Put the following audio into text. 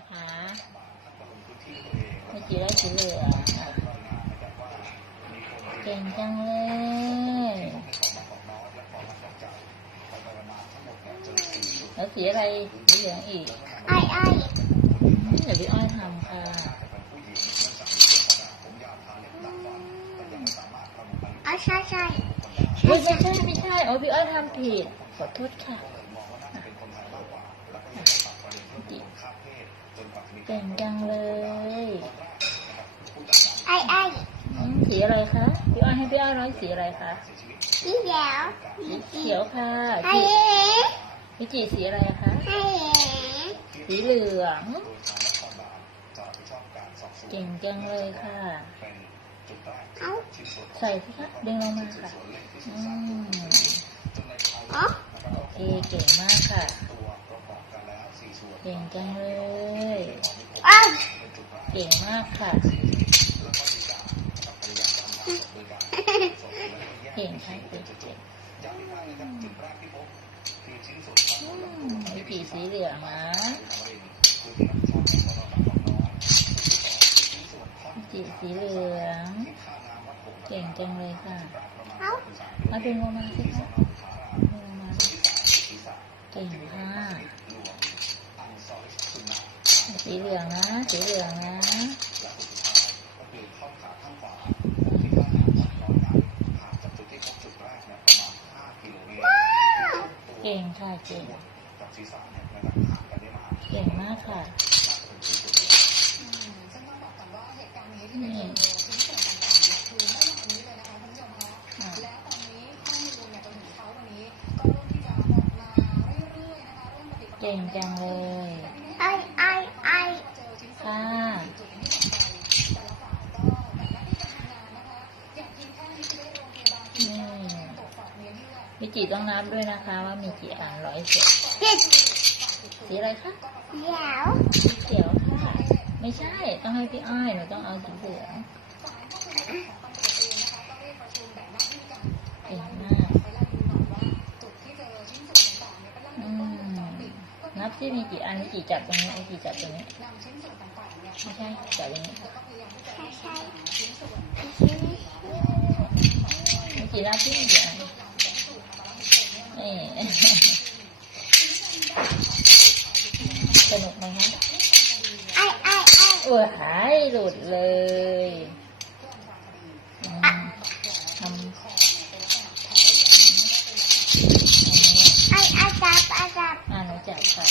ะคะไม่กี่ไร่กี่เหลือเก่งจังเลยแล้วสีอะไรสีเหลืออีกไอ้ไอ้เดี๋ยวพี่อ้อยทำค่ะอ๋อใช่ใช่ไม่ใช่ไม่ใช่อ๋อพี่อ้อยทำผิดขอโทษค่ะ เก่งจังเลยไอ้ไอ้อืมสีอะไรคะพี่อ้อยให้พี่อ้อยร้อยสีอะไรคะสีเขียวสีเขียวค่ะไอ้จีเอ๋พี่จีสีอะไรคะไอ้เอ๋สีเหลืองเก่งจังเลยค่ะเอาใส่สิคะดึงลงมาค่ะ อืมอ๋อโอเคเก่งมากค่ะ เก่งจังเลยอ้าวเก่งมากค่ะ เก่งค่ะเก่งเก่งมีผีสีเหลืองนะมีจีสีเหลือง เก่งจังเลยค่ะ มาดึงลงมาสิคะดึงลงมาเก่งค่ะ สีเหลืองนะ สีเหลืองนะ เก่งค่ะเก่งเก่งมากค่ะนี่อะเก่งจังเลย ไอไอไอค่ะ นี่ มิจิต้องนับด้วยนะคะว่ามีกี่อันร้อยเศษเจ็ดสีอะไรคะเขียวสีเขียวค่ะ ไม่ใช่ ต้องให้พี่อ้อยหนูต้องเอาสีเหลืองเก่งมากอืมนับที่มีกี่อันมิจิจับตรงนี้ไอ้จิจับตรงนี้ไม่ใช่จับตรงนี้ใช่ใช่มิจินับที่มีกี่อันเอ๊ะ สนุกไหมคะไอ้ไอ้ไอ้เออหายหลุดเลยอืมทำทำนี้ไอ้ไอ้จับไอ้จับอ่าหนูจับค่ะ